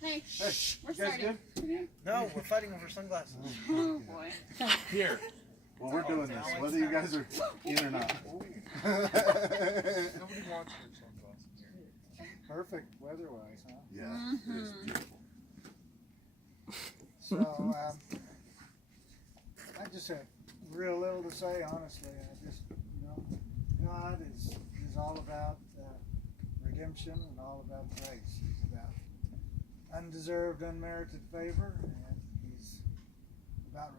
Hey, we're you guys starting. good? No, we're fighting over sunglasses. Oh boy. Here. Well, we're doing this, whether you guys are in or not. Nobody wants your sunglasses here. Perfect weather-wise, huh? Yeah, it is beautiful. So, I just have real little to say, honestly. I just, God is all about redemption and all about grace. He's about undeserved, unmerited favor, and He's about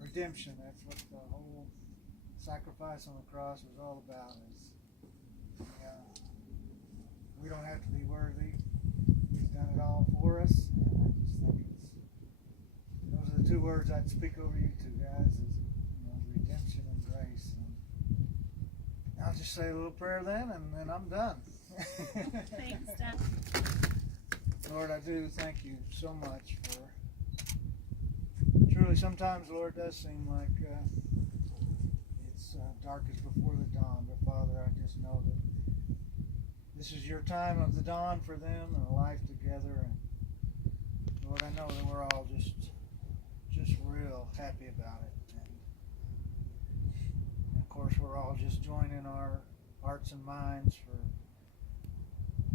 redemption. That's what the whole sacrifice on the cross was all about. We don't have to be worthy. He's done it all for us, and I just think those are the two words I'd speak over you two guys: is redemption and grace. And I'll just say a little prayer then, and then I'm done. Thanks, Dad. Lord, I do thank you so much for. Truly, sometimes, Lord, it does seem like it's darkest before the dawn. But Father, I just know that this is your time of the dawn for them and a life together. And Lord, I know that we're all just real happy about it. And of course, we're all just joining our hearts and minds for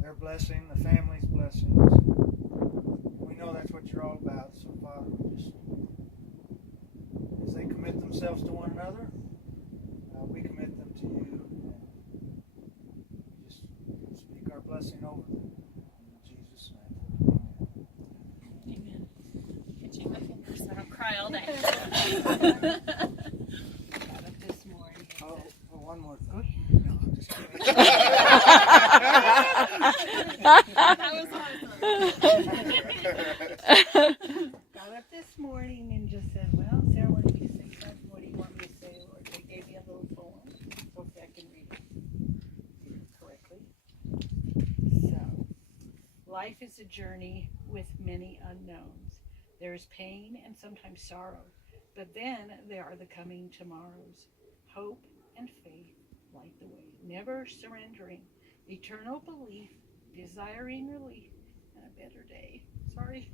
their blessing, the family's blessings. We know that's what you're all about. So, Father, just as they commit themselves to one another, we commit them to you. And we just speak our blessing over them. In Jesus' name. Amen. Itching my fingers so I don't cry all day. This morning. Oh, one more thing. No, I'm just kidding. That was awesome. Got up this morning and just said, well, Sarah, what do you say? What do you want me to say, Lord? They gave me a little poem. Hopefully I can read it correctly. So, life is a journey with many unknowns. There is pain and sometimes sorrow, but then there are the coming tomorrows. Hope and faith light the way, never surrendering, eternal belief, desiring relief, and a better day. Sorry.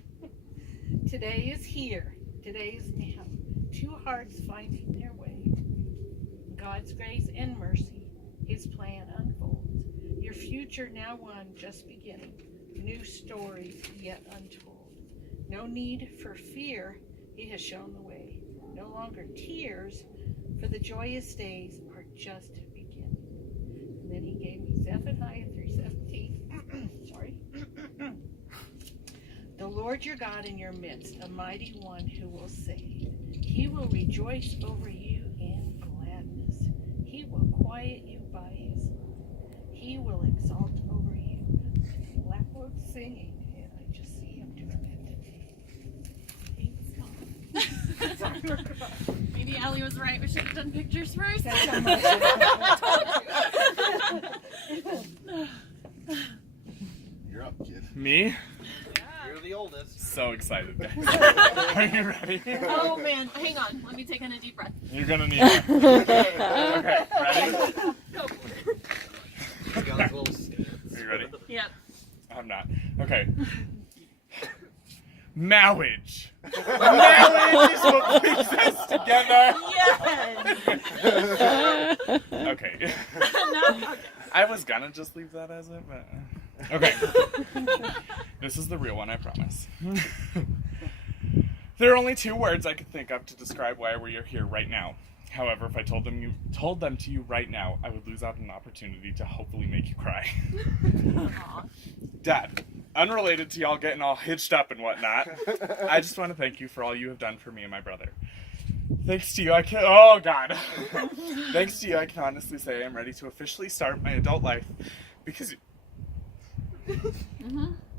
Today is here. Today is now. Two hearts finding their way. God's grace and mercy, His plan unfolds. Your future now won, just beginning. New stories yet untold. No need for fear, He has shown the way. No longer tears, for the joyous days are just beginning. And then He gave me Zephaniah 3:17. Sorry. The Lord your God in your midst, a mighty one who will save. He will rejoice over you in gladness. He will quiet you by His love. He will exalt over you with loud singing. And I just see Him doing that today. Thanks God. Maybe Allie was right. We should have done pictures first. That's how much You're up, kid. Me? You're the oldest. So excited, guys. Are you ready? Oh man, hang on. Let me take in a deep breath. You're gonna need it. Okay, ready? Go. You got a little stance. Are you ready? Yep. I'm not. Okay. Marriage. Marriage is what brings us together. Yes. Okay. No. I was gonna just leave that as it, but okay. This is the real one, I promise. There are only two words I could think of to describe why we are here right now. However, if I told them to you right now, I would lose out on an opportunity to hopefully make you cry. Aw. Dad, unrelated to y'all getting all hitched up and whatnot, I just want to thank you for all you have done for me and my brother. Thanks to you, I can. Oh God. Thanks to you, I can honestly say I'm ready to officially start my adult life because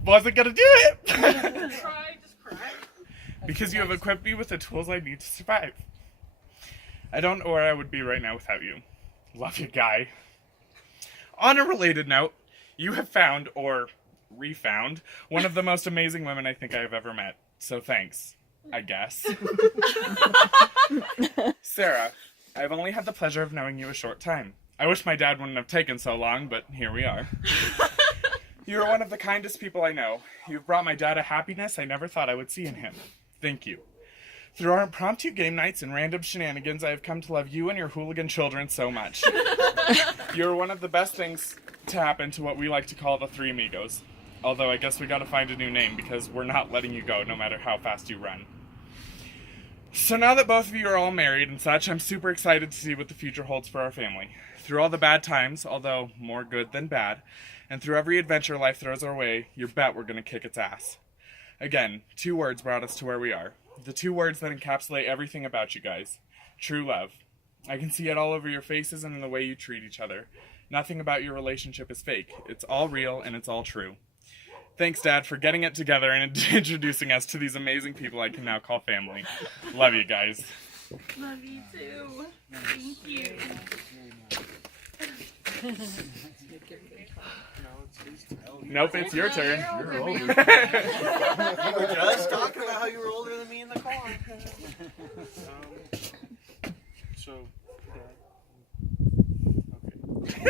wasn't gonna do it. Just cry. Because you have equipped me with the tools I need to survive. I don't know where I would be right now without you. Love you, guy. On a related note, you have found, or refound, one of the most amazing women I think I have ever met. So thanks, I guess. Sarah, I've only had the pleasure of knowing you a short time. I wish my dad wouldn't have taken so long, but here we are. You are one of the kindest people I know. You've brought my dad a happiness I never thought I would see in him. Thank you. Through our impromptu game nights and random shenanigans, I have come to love you and your hooligan children so much. You're one of the best things to happen to what we like to call the Three Amigos. Although I guess we gotta find a new name because we're not letting you go no matter how fast you run. So now that both of you are all married and such, I'm super excited to see what the future holds for our family. Through all the bad times, although more good than bad, and through every adventure life throws our way, you bet we're gonna kick its ass. Again, 2 words brought us to where we are. The 2 words that encapsulate everything about you guys. True love. I can see it all over your faces and in the way you treat each other. Nothing about your relationship is fake. It's all real and it's all true. Thanks, Dad, for getting it together and introducing us to these amazing people I can now call family. Love you guys. Love you too. Thank you. Nope, it's your turn. You're older. You were just talking about how you were older than me in the car. So, okay. You've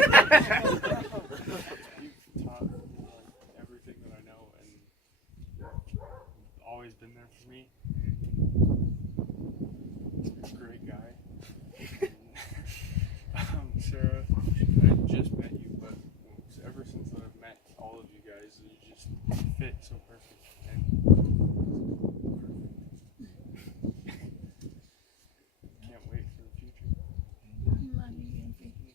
taught me everything that I know, and always been there for me. You're a great guy. Sarah, I just met you, but ever since I've met all of you guys, you just fit so perfect. And can't wait for the future. Love you, baby.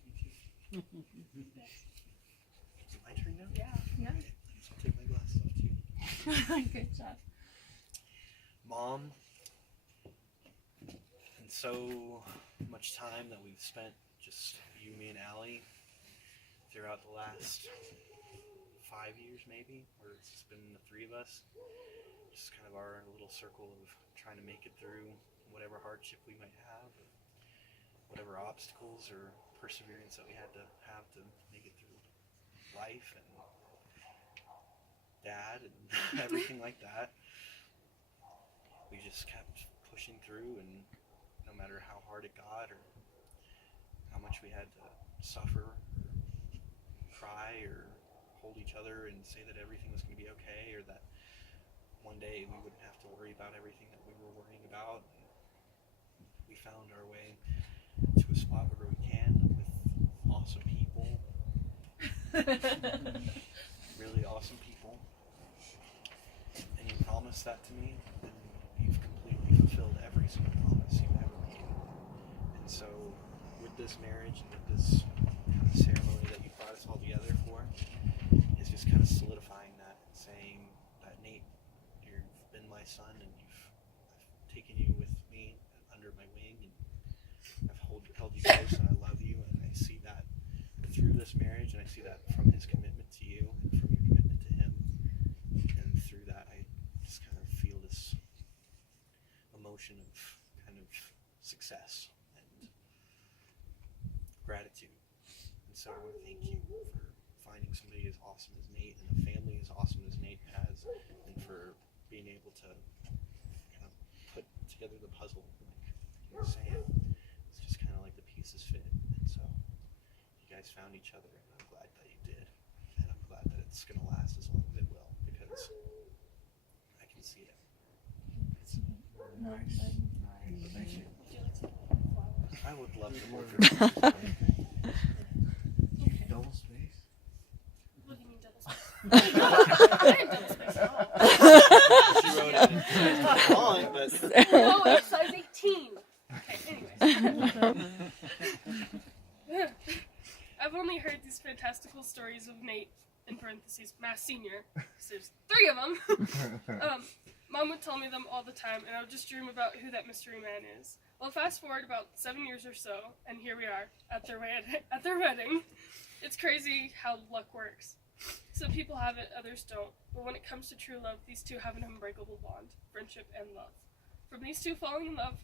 Is it my turn now? Yeah. I'll take my glasses off too. Good job. Mom, and so much time that we've spent, just you, me, and Allie, throughout the last 5 years maybe, where it's just been the 3 of us, just kind of our little circle of trying to make it through whatever hardship we might have, or whatever obstacles or perseverance that we had to have to make it through life and Dad and everything like that. We just kept pushing through, and no matter how hard it got or how much we had to suffer or cry or hold each other and say that everything was going to be okay, or that one day we wouldn't have to worry about everything that we were worrying about. And we found our way to a spot where we can with awesome people, really awesome people. And you promised that to me, and you've completely fulfilled every single promise you ever made. And so with this marriage and with this kind of ceremony that you brought us all together for, is just kind of solidifying that and saying that, Nate, you've been my son, and I've taken you with me under my wing, and I've held you close, and I love you, and I see that through this marriage, and I see that from his commitment to you and from your commitment to him, and through that I just kind of feel this emotion of kind of success and gratitude. And so I want to thank you for finding somebody as awesome as Nate and a family as awesome as Nate has, and for being able to kind of put together the puzzle, like you were saying. It's just kind of like the pieces fit, and so you guys found each other, and I'm glad that you did, and I'm glad that it's going to last as long as it will, because I can see it. Nice. Thank you. I would love to hold your Double space. What do you mean double space? I didn't double space at all. She wrote it. It's long, but No, it's size 18. Okay, anyways. I've only heard these fantastical stories of Nate, in parentheses, Mass Senior, because there's 3 of them. Mom would tell me them all the time, and I would just dream about who that mystery man is. Well, fast forward about 7 years or so, and here we are, at their wedding. It's crazy how luck works. Some people have it, others don't. But when it comes to true love, these 2 have an unbreakable bond, friendship and love. From these 2 falling in love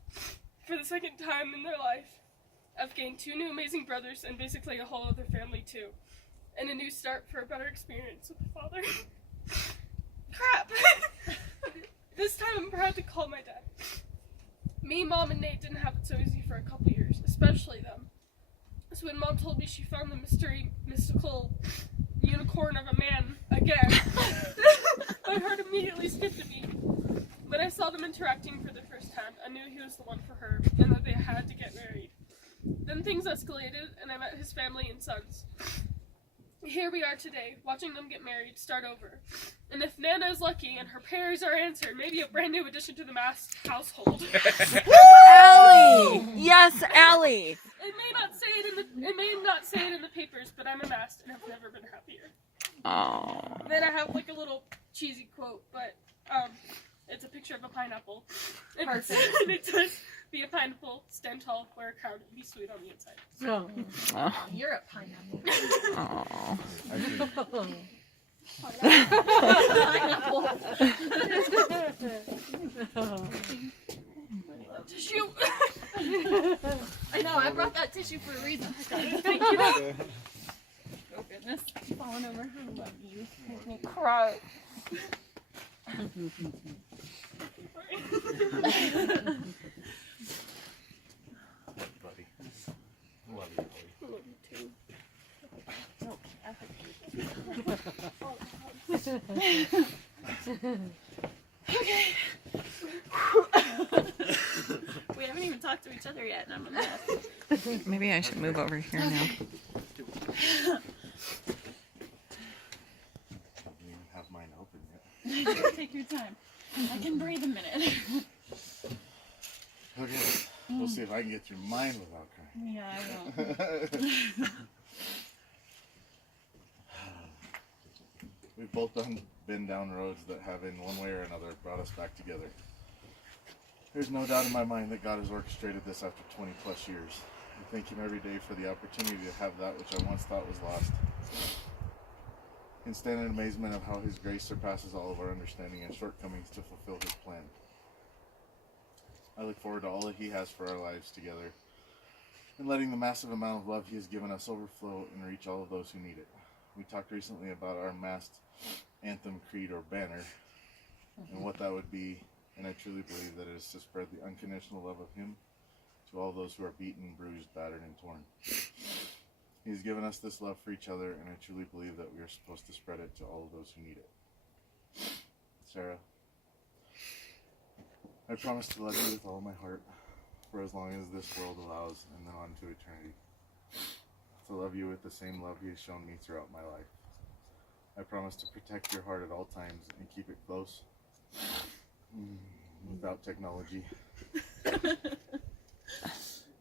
for the 2nd time in their life, I've gained 2 new amazing brothers and basically a whole other family too. And a new start for a better experience with the father. Crap! This time I'm proud to call my dad. Me, Mom, and Nate didn't have it so easy for a couple years, especially them. So when Mom told me she found the mystical unicorn of a man again. My heart immediately skipped a beat. When I saw them interacting for the first time, I knew he was the one for her, and that they had to get married. Then things escalated, and I met his family and sons. Here we are today, watching them get married, start over. And if Nana is lucky and her prayers are answered, maybe a brand new addition to the Mass household. Allie! Yes, Allie! It may not say it in the papers, but I'm amassed and have never been happier. Oh. Then I have like a little cheesy quote, but it's a picture of a pineapple. And it says, "Be a pineapple, stand tall, wear a crown, and be sweet on the inside." Oh. You're a pineapple. Oh. I should, Tissue. I know, I brought that tissue for a reason. Thank you. Oh goodness, I'm falling over. I love you. Make me cry. buddy. Love you, buddy. We haven't even talked to each other yet, and I'm a mess. Maybe I should move over here now. I don't even have mine open yet. Take your time. I can breathe a minute. Okay, we'll see if I can get through mine without crying. Yeah, I will. We've both been down roads that have, in one way or another, brought us back together. There's no doubt in my mind that God has orchestrated this after 20 plus years. I thank Him every day for the opportunity to have that which I once thought was lost. And stand in amazement of how His grace surpasses all of our understanding and shortcomings to fulfill His plan. I look forward to all that He has for our lives together, and letting the massive amount of love He has given us overflow and reach all of those who need it. We talked recently about our masked anthem, creed, or banner, and what that would be, and I truly believe that it is to spread the unconditional love of Him to all those who are beaten, bruised, battered, and torn. He has given us this love for each other, and I truly believe that we are supposed to spread it to all of those who need it. Sarah, I promise to love you with all my heart for as long as this world allows, and then on to eternity. To love you with the same love He has shown me throughout my life. I promise to protect your heart at all times and keep it close, without technology.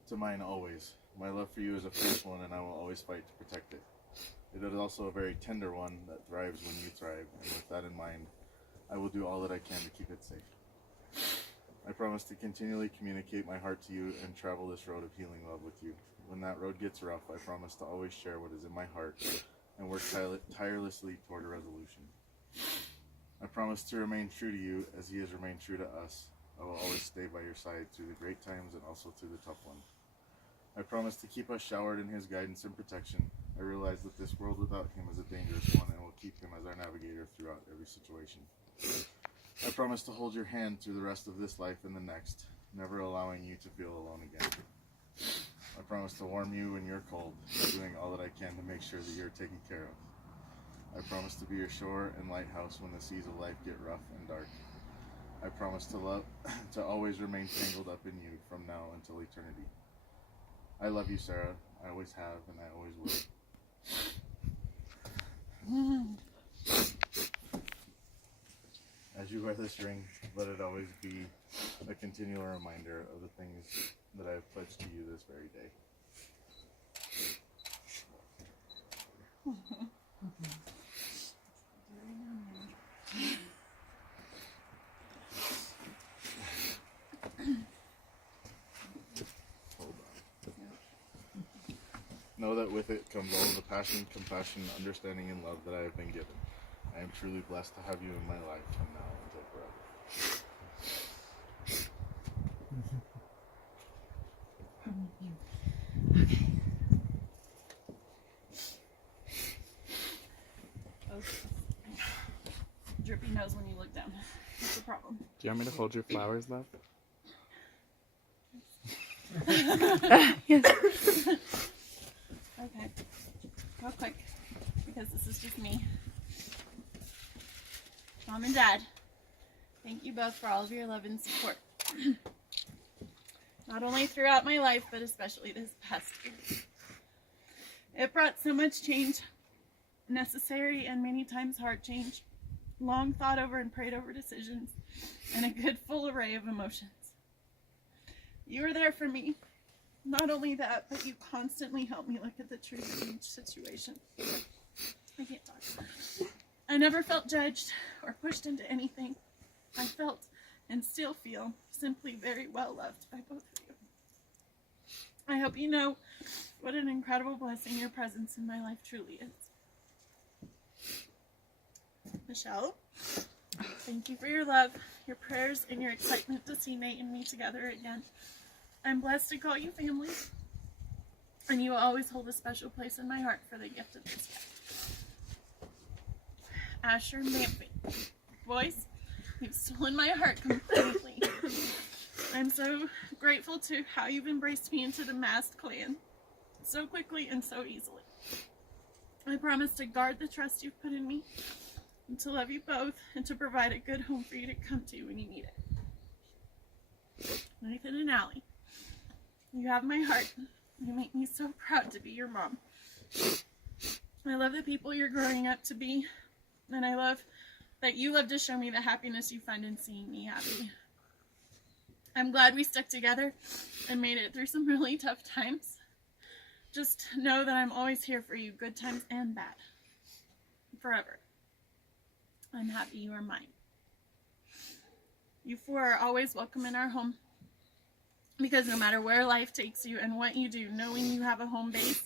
To mine always. My love for you is a fierce one, and I will always fight to protect it. It is also a very tender one that thrives when you thrive, and with that in mind, I will do all that I can to keep it safe. I promise to continually communicate my heart to you and travel this road of healing love with you. When that road gets rough, I promise to always share what is in my heart and work tirelessly toward a resolution. I promise to remain true to you as He has remained true to us. I will always stay by your side through the great times and also through the tough ones. I promise to keep us showered in His guidance and protection. I realize that this world without Him is a dangerous one, and will keep Him as our navigator throughout every situation. I promise to hold your hand through the rest of this life and the next, never allowing you to feel alone again. I promise to warm you when you're cold, doing all that I can to make sure that you're taken care of. I promise to be your shore and lighthouse when the seas of life get rough and dark. I promise to always remain tangled up in you from now until eternity. I love you, Sarah. I always have, and I always will. As you wear this ring, let it always be a continual reminder of the things that I have pledged to you this very day. Hold on. Know that with it comes all of the passion, compassion, understanding, and love that I have been given. I am truly blessed to have you in my life from now until forever. Drippy knows when you look down. That's the problem. Do you want me to hold your flowers, love? Yes. Okay. Real quick. because this is just me. Mom and Dad, thank you both for all of your love and support. Not only throughout my life, but especially this past year. It brought so much change, necessary and many times hard change, long thought over and prayed over decisions, and a good full array of emotions. You were there for me. Not only that, but you constantly help me look at the truth in each situation. I can't talk. I never felt judged or pushed into anything. I felt and still feel simply very well loved by both of you. I hope you know what an incredible blessing your presence in my life truly is. Michelle, thank you for your love, your prayers, and your excitement to see Nate and me together again. I'm blessed to call you family, and you will always hold a special place in my heart for the gift of this gift. Asher Manfield, boys, you've stolen my heart completely. I'm so grateful to how you've embraced me into the masked clan so quickly and so easily. I promise to guard the trust you've put in me, and to love you both, and to provide a good home for you to come to when you need it. Nathan and Allie, you have my heart. You make me so proud to be your mom. I love the people you're growing up to be, and I love that you love to show me the happiness you find in seeing me happy. I'm glad we stuck together and made it through some really tough times. Just know that I'm always here for you, good times and bad. Forever. I'm happy you are mine. You four are always welcome in our home, because no matter where life takes you and what you do, knowing you have a home base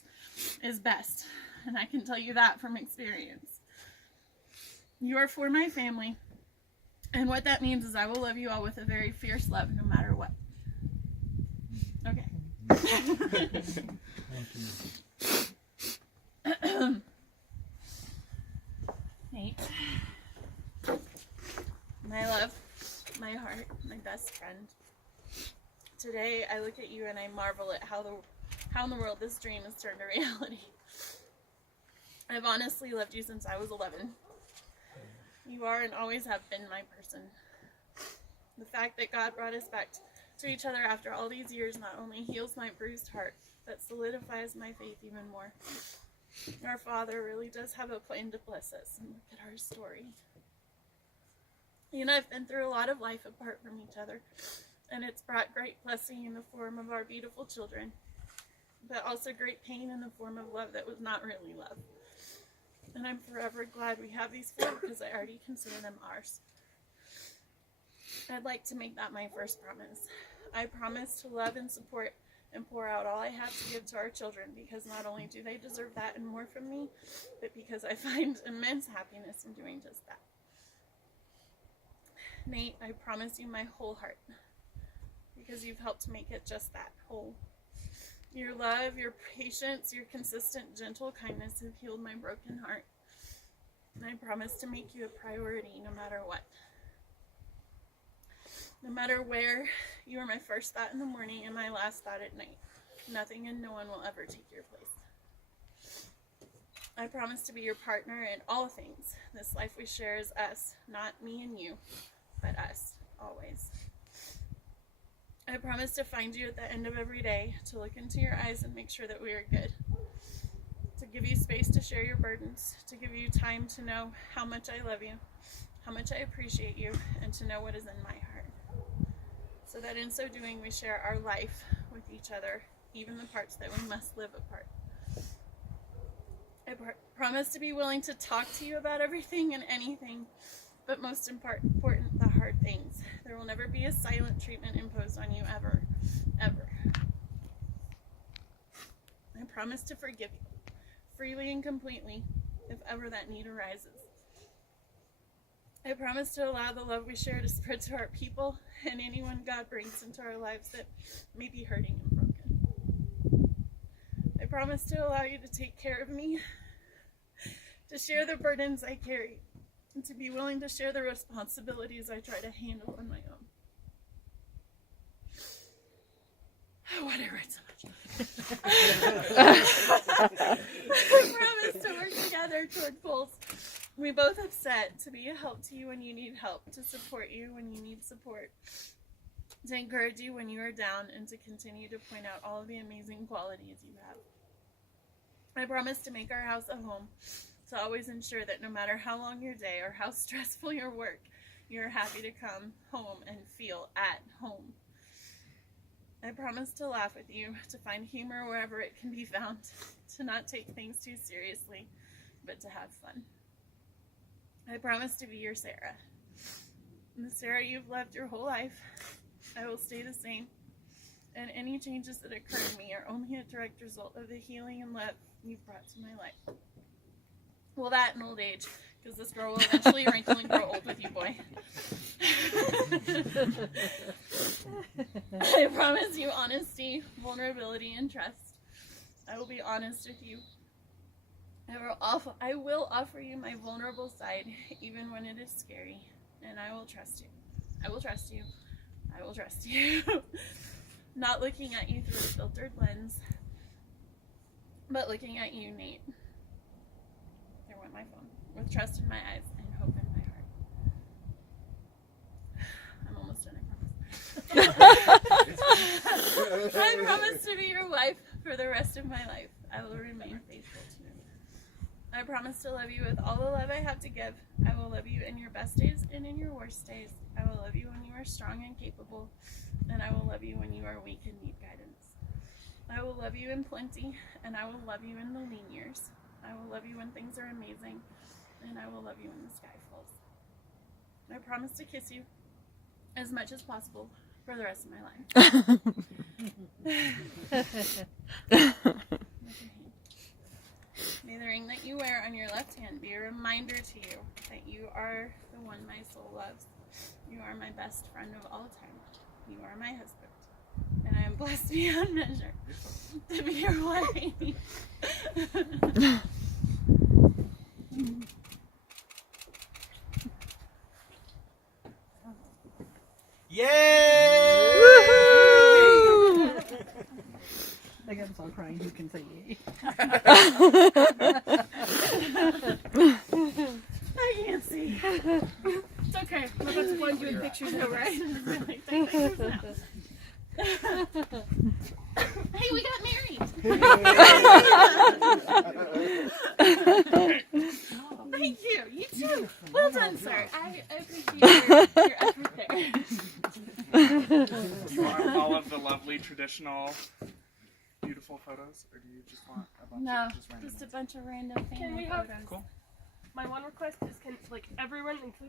is best. And I can tell you that from experience. You are for my family, and what that means is I will love you all with a very fierce love no matter what. Okay. Nate, my love, my heart, my best friend. Today I look at you and I marvel at how in the world this dream has turned to reality. I've honestly loved you since I was 11. You are and always have been my person. The fact that God brought us back to each other after all these years not only heals my bruised heart, but solidifies my faith even more. Our Father really does have a plan to bless us, and look at our story. You and I have been through a lot of life apart from each other, and it's brought great blessing in the form of our beautiful children, but also great pain in the form of love that was not really love. And I'm forever glad we have these four, because I already consider them ours. I'd like to make that my first promise. I promise to love and support and pour out all I have to give to our children, because not only do they deserve that and more from me, but because I find immense happiness in doing just that. Nate, I promise you my whole heart, because you've helped make it just that, whole. Your love, your patience, your consistent, gentle kindness have healed my broken heart. And I promise to make you a priority no matter what. No matter where, you are my first thought in the morning and my last thought at night. Nothing and no one will ever take your place. I promise to be your partner in all things. This life we share is us, not me and you, but us, always. I promise to find you at the end of every day, to look into your eyes and make sure that we are good. To give you space to share your burdens, to give you time to know how much I love you, how much I appreciate you, and to know what is in my heart. So that in so doing, we share our life with each other, even the parts that we must live apart. I promise to be willing to talk to you about everything and anything, but most important, the hard things. There will never be a silent treatment imposed on you, ever, ever. I promise to forgive you, freely and completely, if ever that need arises. I promise to allow the love we share to spread to our people and anyone God brings into our lives that may be hurting and broken. I promise to allow you to take care of me, to share the burdens I carry, and to be willing to share the responsibilities I try to handle on my Why did I write so much? I promise to work together toward goals we both have set, to be a help to you when you need help, to support you when you need support, to encourage you when you are down, and to continue to point out all of the amazing qualities you have. I promise to make our house a home, to always ensure that no matter how long your day or how stressful your work, you're happy to come home and feel at home. I promise to laugh with you, to find humor wherever it can be found, to not take things too seriously, but to have fun. I promise to be your Sarah. The Sarah you've loved your whole life. I will stay the same, and any changes that occur in me are only a direct result of the healing and love you've brought to my life. Well, that and old age, because this girl will eventually wrinkle and grow old with you, boy. I promise you honesty, vulnerability, and trust. I will be honest with you. I will offer you my vulnerable side, even when it is scary, and I will trust you. I will trust you. I will trust you. Not looking at you through a filtered lens, but looking at you, Nate. There went my phone. With trust in my eyes and hope in my heart. I'm almost done, I promise. I promise to be your wife for the rest of my life. I will remain faithful to you. I promise to love you with all the love I have to give. I will love you in your best days and in your worst days. I will love you when you are strong and capable, and I will love you when you are weak and need guidance. I will love you in plenty, and I will love you in the lean years. I will love you when things are amazing, and I will love you when the sky falls. I promise to kiss you as much as possible for the rest of my life. May the ring that you wear on your left hand be a reminder to you that you are the one my soul loves. You are my best friend of all time. You are my husband. And I am blessed beyond measure to be your wife. Yay! I guess I'm crying. Who can say yay? I can't see. It's okay. I'm about to find you in pictures now, right? Hey, we got married. Thank you. You too. Well done, sir. I appreciate your effort there. Do you want all of the lovely traditional beautiful photos, or do you just want a bunch No, of just random just a ones? bunch of random Can family we have- photos. Cool. My one request is, can everyone, including